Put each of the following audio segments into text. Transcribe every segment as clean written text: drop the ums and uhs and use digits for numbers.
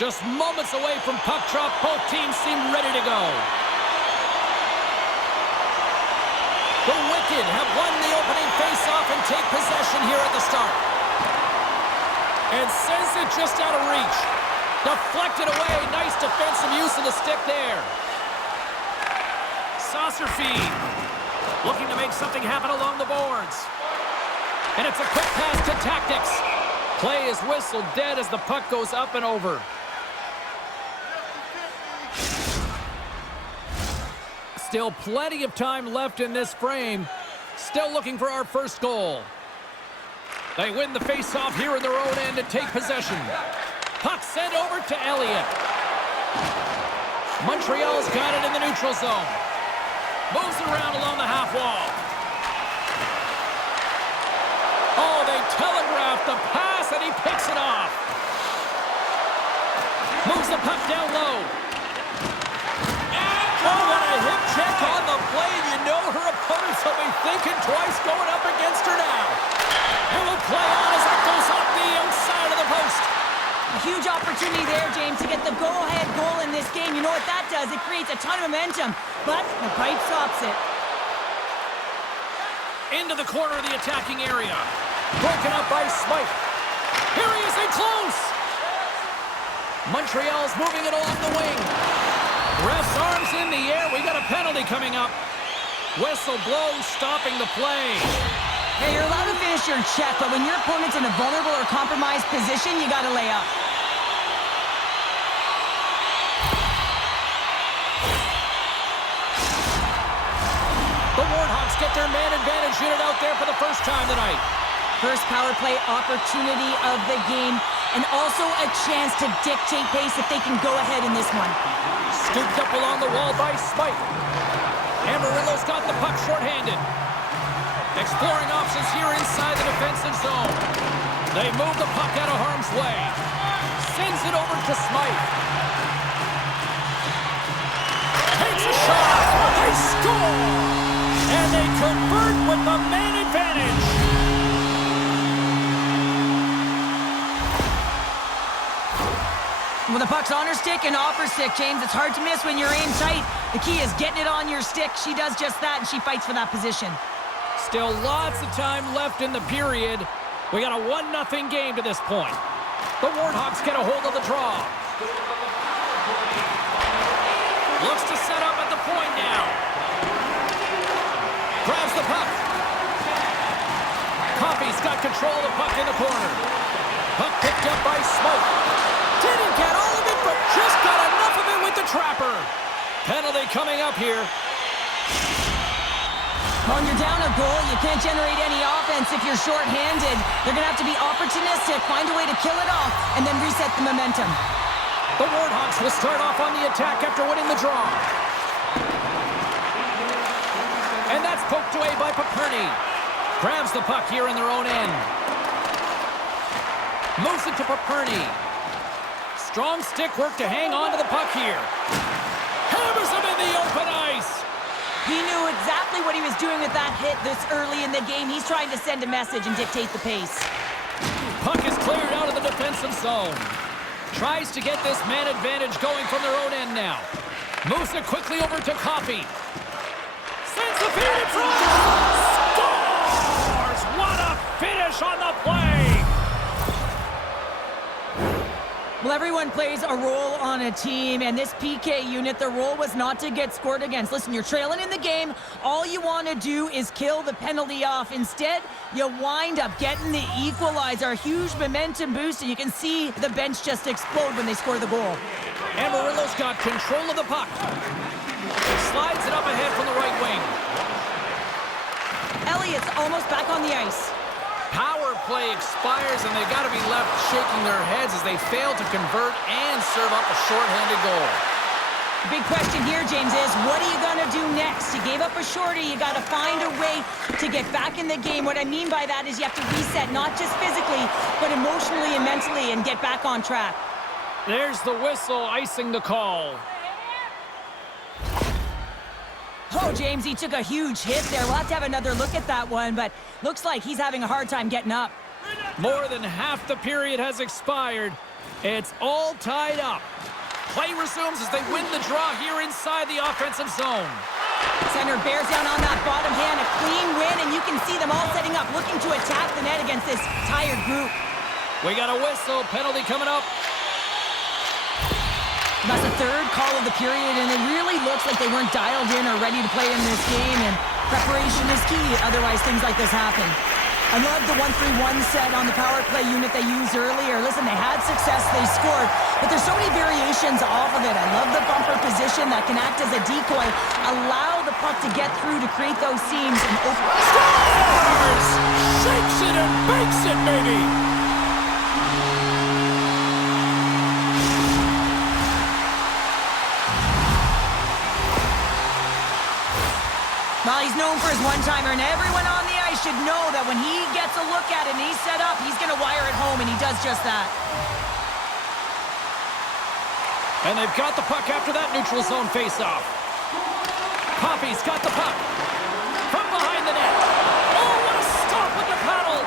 Just moments away from puck drop, both teams seem ready to go. The Wicked have won the opening faceoff and take possession here at the start. And sends it just out of reach. Deflected away. Nice defensive use of the stick there. Saucer feed. Looking to make something happen along the boards. And it's a quick pass to Tactics. Play is whistled dead as the puck goes up and over. Still plenty of time left in this frame. Still looking for our first goal. They win the face-off here in their own end and take possession. Puck sent over to Elliott. Montreal's got it in the neutral zone. Moves around along the half wall. Oh, they telegraphed the pass and he picks it off. Moves the puck down low. Oh, what a hip check on the play, and you know her opponents will be thinking twice going up against her now. And will play on as that goes off the outside of the post. A huge opportunity there, James, to get the go-ahead goal in this game. You know what that does? It creates a ton of momentum, but the pipe stops it. Into the corner of the attacking area. Broken up by Smythe. Here he is in close. Montreal's moving it along the wing. Ref's arms in the air. We got a penalty coming up. Whistle blows, stopping the play. Hey, you're allowed to finish your check, but when your opponent's in a vulnerable or compromised position, you got to lay up. The Warhawks get their man advantage unit out there for the first time tonight. First power play opportunity of the game, and also a chance to dictate pace if they can go ahead in this one. Scooped up along the wall by Smythe. Amarillo's got the puck shorthanded. Exploring options here inside the defensive zone. They move the puck out of harm's way. Sends it over to Smythe. Takes a shot. They score! And they convert with the man advantage. Well, the puck's on her stick and off her stick, James. It's hard to miss when you're in tight. The key is getting it on your stick. She does just that, and she fights for that position. Still lots of time left in the period. We got a 1-0 game to this point. The Warhawks get a hold of the draw. Looks to set up at the point now. Grabs the puck. Coffey's got control of the puck in the corner. Puck picked up by Smoke. Didn't get all of it, but just got enough of it with the trapper. Penalty coming up here. When you're down a goal, you can't generate any offense if you're short-handed. They're going to have to be opportunistic, find a way to kill it off, and then reset the momentum. The Warhawks will start off on the attack after winning the draw. And that's poked away by Paperny. Grabs the puck here in their own end. Moves it to Paperny. Strong stick work to hang on to the puck here. Hammers him in the open ice. He knew exactly what he was doing with that hit this early in the game. He's trying to send a message and dictate the pace. Puck is cleared out of the defensive zone. Tries to get this man advantage going from their own end now. Moves it quickly over to Coffey. Sends the feed in front. Scores! What a finish on the play! Well, everyone plays a role on a team, and this PK unit, the role was not to get scored against. Listen, you're trailing in the game. All you want to do is kill the penalty off. Instead, you wind up getting the equalizer. Huge momentum boost, and you can see the bench just explode when they score the goal. Amarillo's got control of the puck. Slides it up ahead from the right wing. Elliott's almost back on the ice. Power play expires, and they've got to be left shaking their heads as they fail to convert and serve up a shorthanded goal. The big question here, James, is what are you going to do next? You gave up a shorty. You got to find a way to get back in the game. What I mean by that is you have to reset, not just physically, but emotionally and mentally, and get back on track. There's the whistle icing the call. Oh, James, he took a huge hit there. We'll have to have another look at that one, but looks like he's having a hard time getting up. More than half the period has expired. It's all tied up. Play resumes as they win the draw here inside the offensive zone. Center bears down on that bottom hand, a clean win, and you can see them all setting up, looking to attack the net against this tired group. We got a whistle, penalty coming up. That's the third call of the period, and it really looks like they weren't dialed in or ready to play in this game, and preparation is key, otherwise things like this happen. I love the 1-3-1 set on the power play unit they used earlier. Listen, they had success, they scored, but there's so many variations off of it. I love the bumper position that can act as a decoy, allow the puck to get through to create those seams and open. Scores! Shakes it and bakes it, baby! Well, he's known for his one-timer, and everyone on the ice should know that when he gets a look at it and he's set up, he's going to wire it home, and he does just that. And they've got the puck after that neutral zone face-off. Poppy's got the puck. From behind the net. Oh, what a stop with the paddle!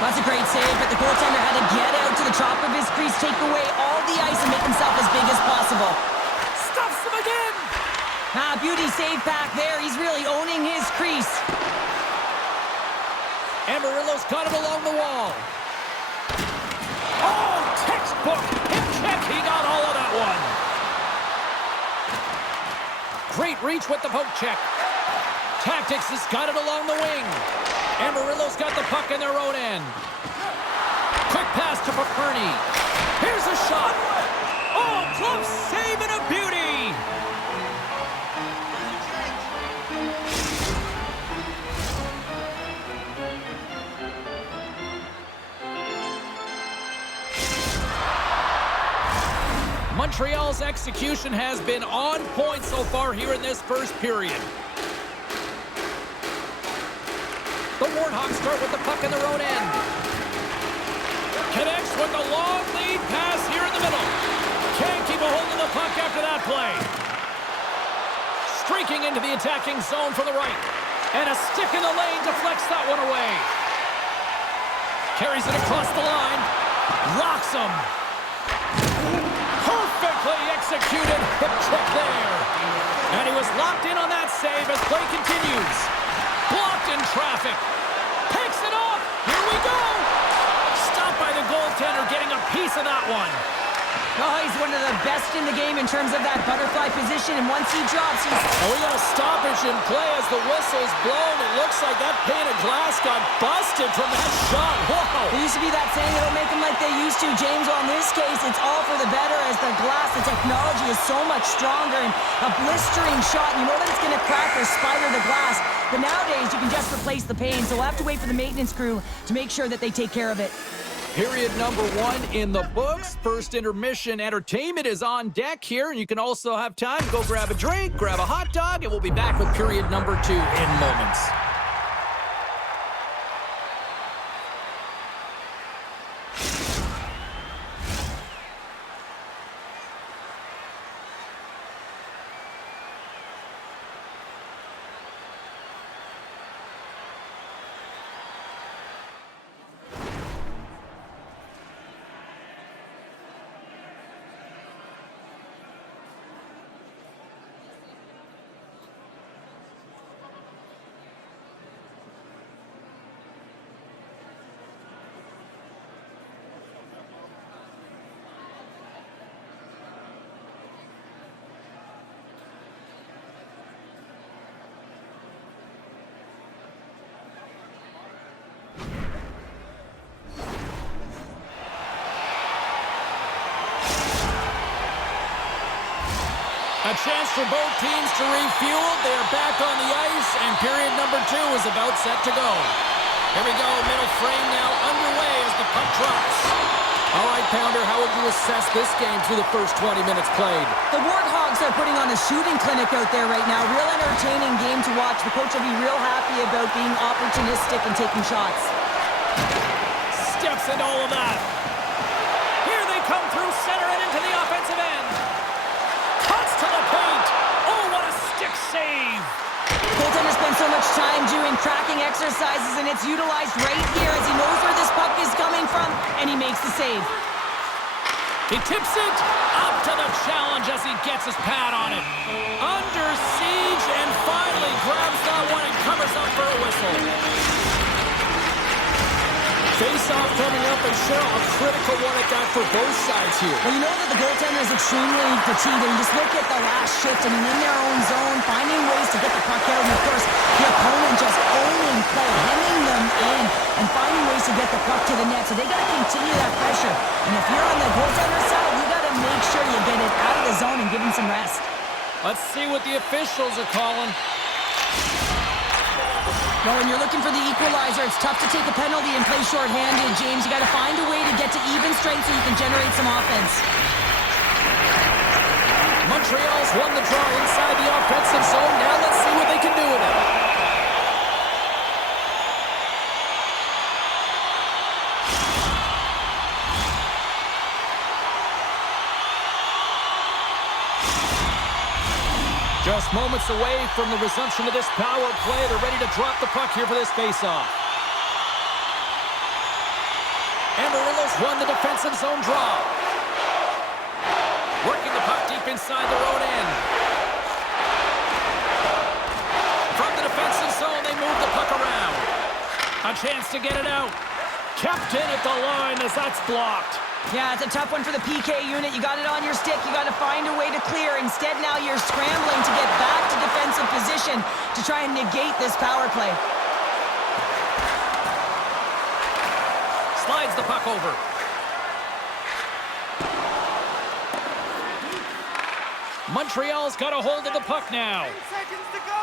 That's a great save, but the goaltender had to get out to the top of his crease, take away all the ice, and make himself as big as possible. Stuffs him again! Beauty save back there. He's really owning his crease. Amarillo's got it along the wall. Oh, textbook! Hip check, he got all of that one. Great reach with the poke check. Tactics has got it along the wing. Amarillo's got the puck in their own end. Quick pass to Paperny. Here's a shot. Oh, glove save and a beauty. Montreal's execution has been on point so far here in this first period. The Warthogs start with the puck in their own end. Connects with the long lead pass here in the middle. Can't keep a hold of the puck after that play. Streaking into the attacking zone from the right. And a stick in the lane deflects that one away. Carries it across the line. Locks him. Perfectly executed hip check there. And he was locked in on that save as play continues. Blocked in traffic. Takes it off. Here we go. Stopped by the goaltender, getting a piece of that one. Oh, he's one of the best in the game in terms of that butterfly position, and once he drops, he's... Oh, we got a stoppage in play as the whistle's blown. It looks like that pane of glass got busted from that shot. Whoa! There used to be that saying, they don't make them like they used to, James. Well, in this case, it's all for the better as the glass, the technology is so much stronger, and a blistering shot, you know that it's going to crack or spider the glass. But nowadays, you can just replace the pane, so we'll have to wait for the maintenance crew to make sure that they take care of it. Period number 1 in the books. First intermission entertainment is on deck here, and you can also have time to go grab a drink, grab a hot dog, and we'll be back with period number 2 in moments. A chance for both teams to refuel. They are back on the ice, and period number 2 is about set to go. Here we go, middle frame now underway as the puck drops. All right, Pounder, how would you assess this game through the first 20 minutes played? The Warthogs are putting on a shooting clinic out there right now. Real entertaining game to watch. The coach will be real happy about being opportunistic and taking shots. Steps into all of that. Here they come through center and into the offensive end. Cuts to the paint. Oh, what a stick save. Goaltender spends so much time doing tracking exercises, and it's utilized right here as he knows where this puck is coming from, and he makes the save. He tips it up to the challenge as he gets his pad on it. Under siege and finally grabs that one and covers up for a whistle. Face-off coming up, and Cheryl, a critical one at that for both sides here. Well, you know that the goaltender is extremely fatigued. And just look at the last shift. I mean, in their own zone, finding ways to get the puck out. And, of course, the opponent just owning play, hemming them in, and finding ways to get the puck to the net. So they got to continue that pressure. And if you're on the goaltender side, you got to make sure you get it out of the zone and give him some rest. Let's see what the officials are calling. Well, when you're looking for the equalizer, it's tough to take a penalty and play shorthanded, James. You got to find a way to get to even strength so you can generate some offense. Montreal's won the draw inside the offensive zone. Now let's see what they can do with it. Just moments away from the resumption of this power play. They're ready to drop the puck here for this faceoff. Amarillo's won the defensive zone draw. Working the puck deep inside their own end. From the defensive zone, they move the puck around. A chance to get it out. Kept in at the line as that's blocked. Yeah, it's a tough one for the PK unit. You got it on your stick. You got to find a way to clear. Instead, now you're scrambling to get back to defensive position to try and negate this power play. Slides the puck over. Montreal's got a hold of the puck now. 10 seconds to go.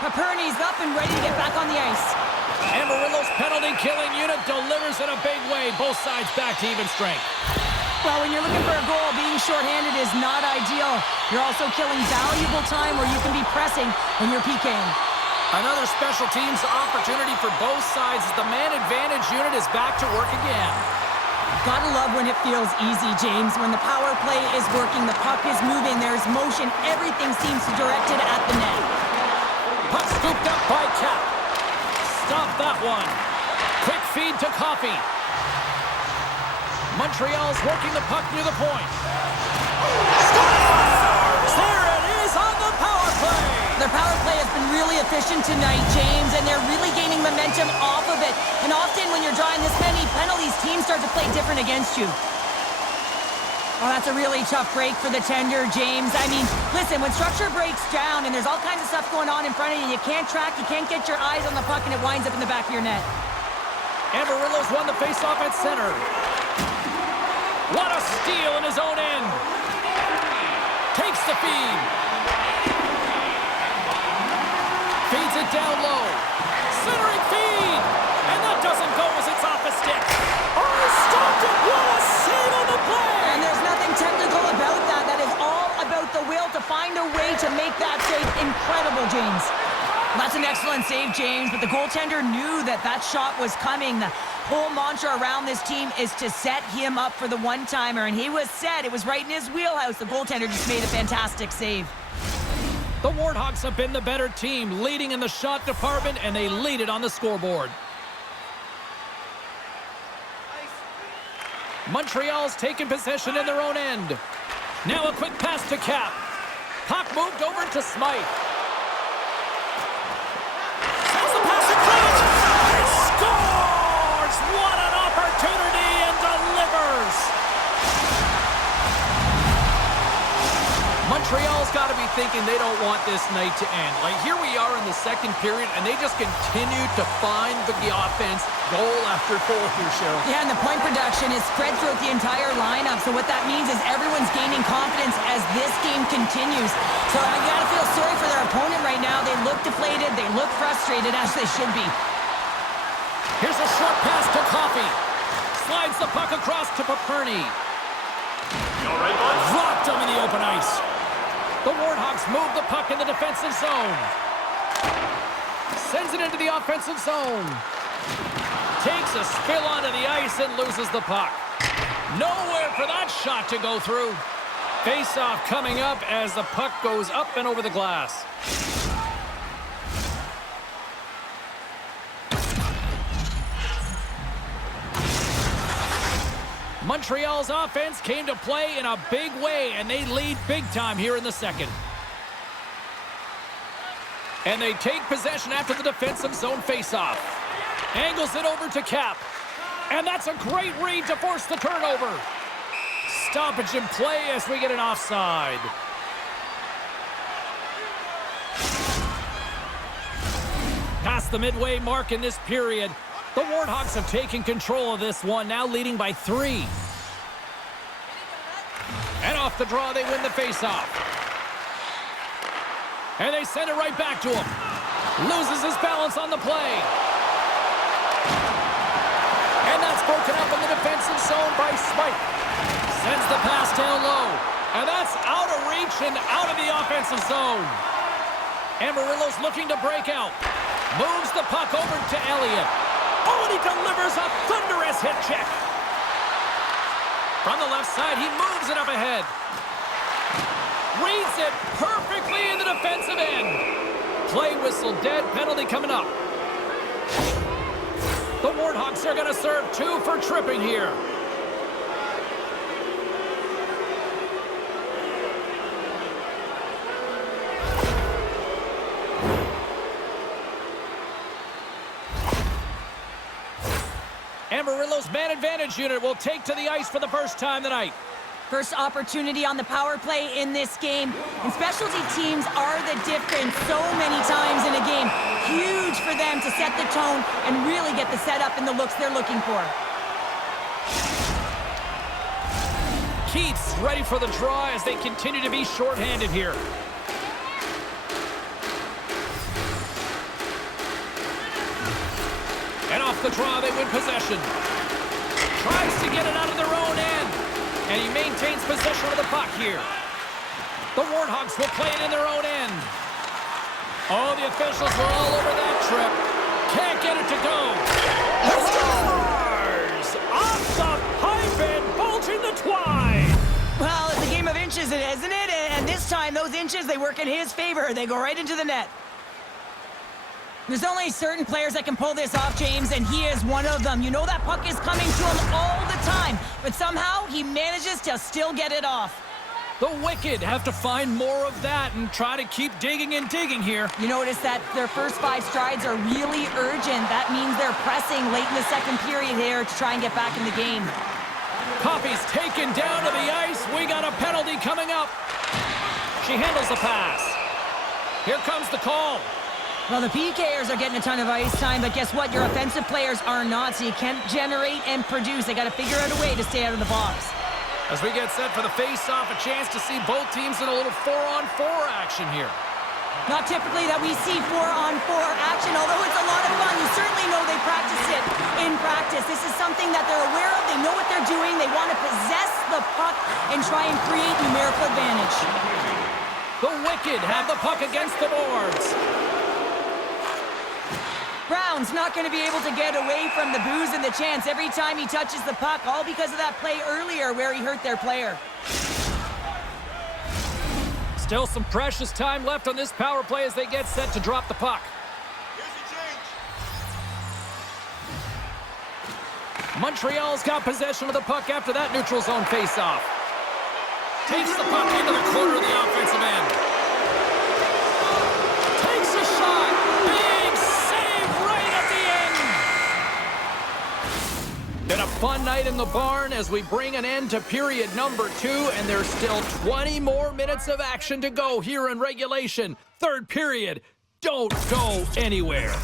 Paperny's up and ready to get back on the ice. Amarillo's penalty-killing unit delivers in a big way. Both sides back to even strength. Well, when you're looking for a goal, being shorthanded is not ideal. You're also killing valuable time where you can be pressing when you're PKing. Another special teams opportunity for both sides as the man advantage unit is back to work again. Gotta love when it feels easy, James. When the power play is working, the puck is moving, there's motion, everything seems directed at the net. Puck scooped up by Cap. Stop that one. Quick feed to Coffey. Montreal's working the puck near the point. Scores! There it is on the power play. Their power play has been really efficient tonight, James, and they're really gaining momentum off of it. And often when you're drawing this many penalties, teams start to play different against you. Oh, that's a really tough break for the tender, James. I mean, listen, when structure breaks down and there's all kinds of stuff going on in front of you, you can't track, you can't get your eyes on the puck, and it winds up in the back of your net. Amarillo's won the faceoff at center. What a steal in his own end. Takes the feed. Feeds it down low. Centering feed. And that doesn't go as it's off the stick. Oh, he stopped it. What a save on the play. And there's nothing technical about that. That is all about the will to find a way to make that save incredible, James. Well, that's an excellent save, James, but the goaltender knew that that shot was coming. The whole mantra around this team is to set him up for the one-timer, and he was set. It was right in his wheelhouse. The goaltender just made a fantastic save. The Warthogs have been the better team, leading in the shot department, and they lead it on the scoreboard. Montreal's taken possession in their own end. Now a quick pass to Cap. Puck moved over to Smythe. Sends the pass in front. He scores! What an opportunity, and delivers! Montreal's got to be thinking they don't want this night to end. Like, here we are in the second period, and they just continue to find the offense goal after goal here, Cheryl. Yeah, and the point production is spread throughout the entire lineup. So what that means is everyone's gaining confidence as this game continues. So I got to feel sorry for their opponent right now. They look deflated. They look frustrated, as they should be. Here's a short pass to Coffey. Slides the puck across to Paperny. Rocked him in the open ice. The Warthogs move the puck in the defensive zone. Sends it into the offensive zone. Takes a spill onto the ice and loses the puck. Nowhere for that shot to go through. Face-off coming up as the puck goes up and over the glass. Montreal's offense came to play in a big way, and they lead big time here in the second. And they take possession after the defensive zone faceoff. Angles it over to Cap. And that's a great read to force the turnover. Stoppage in play as we get an offside. Past the midway mark in this period, the Warthogs have taken control of this one, now leading by 3. And off the draw, they win the faceoff. And they send it right back to him. Loses his balance on the play. And that's broken up in the defensive zone by Smythe. Sends the pass down low. And that's out of reach and out of the offensive zone. Amarillo's looking to break out. Moves the puck over to Elliott. Oh, and he delivers a thunderous hit check. From the left side, he moves it up ahead. Reads it perfectly in the defensive end. Play whistle dead, penalty coming up. The Warthogs are going to serve 2 for tripping here. Amarillo's man advantage unit will take to the ice for the first time tonight. First opportunity on the power play in this game. And specialty teams are the difference so many times in a game. Huge for them to set the tone and really get the setup and the looks they're looking for. Keith's ready for the draw as they continue to be shorthanded here. And off the draw, they win possession. Tries to get it out of their own end. And he maintains possession of the puck here. The Warthogs will play it in their own end. Oh, the officials were all over that trip. Can't get it to go. Scores! Off the pipe and bolting the twine. Well, it's a game of inches, isn't it? And this time, those inches, they work in his favor. They go right into the net. There's only certain players that can pull this off, James, and he is one of them. You know that puck is coming to him all the time, but somehow he manages to still get it off. The Wicked have to find more of that and try to keep digging and digging here. You notice that their first 5 strides are really urgent. That means they're pressing late in the second period here to try and get back in the game. Coffey's taken down to the ice. We got a penalty coming up. She handles the pass. Here comes the call. Well, the PKers are getting a ton of ice time, but guess what? Your offensive players are not, so you can't generate and produce. They got to figure out a way to stay out of the box. As we get set for the face-off, a chance to see both teams in a little 4-on-4 action here. Not typically that we see 4-on-4 action, although it's a lot of fun. You certainly know they practice it in practice. This is something that they're aware of. They know what they're doing. They want to possess the puck and try and create numerical advantage. The Wicked have the puck against the boards. Brown's not going to be able to get away from the booze and the chance every time he touches the puck, all because of that play earlier where he hurt their player. Still some precious time left on this power play as they get set to drop the puck. Montreal's got possession of the puck after that neutral zone faceoff. Takes the puck into the corner of the offensive end. Takes a shot. Big save right at the end. Been a fun night in the barn as we bring an end to period number 2, and there's still 20 more minutes of action to go here in regulation. Third period. Don't go anywhere.